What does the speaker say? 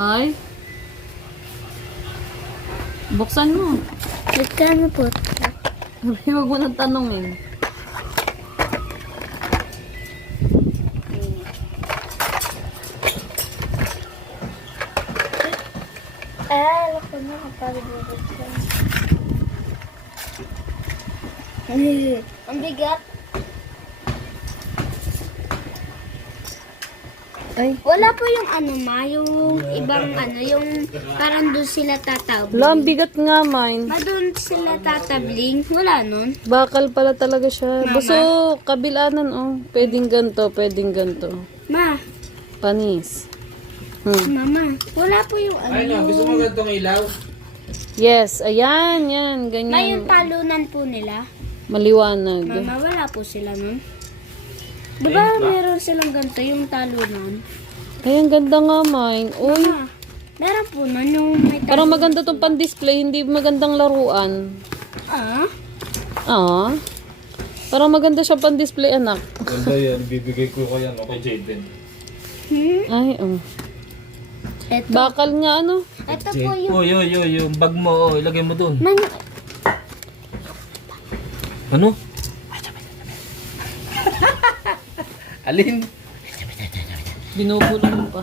Ay. Buksan mo. Magkano po? Huwag mo nang tanongin. Alam ko na kapag bubuksan. Ang bigat. Ay. Wala po yung yung ibang yung parang doon sila tatabling. Wala, ang bigat nga, mine. Doon sila tatabling. Wala nun. Bakal pala talaga siya. Mama? Buso, kabilanan, oh. Pwedeng ganto, pwedeng ganto. Ma, Panis. mama, wala po yung Ay no, gusto mo gantong ilaw? Yes, ayan, yan, Ma, yung ganyan. talunan po nila. Maliwanag. Mama, wala po sila nun. Diba meron silang ganito yung talunan? Ay, ang ganda nga, mine. Uy, Mama, meron po nun yung may talunan. parang maganda tong pan-display, hindi magandang laruan. Ah? Ah. Parang maganda siya pan-display, anak. Ganda yan, bibigay ko ko yan, okay Jaden. Ay, oh. Ito. Bakal nga, ano? Ito po yung... Yung bag mo, ilagay mo dun. Man, Ano? Alin? Binubulong mo pa.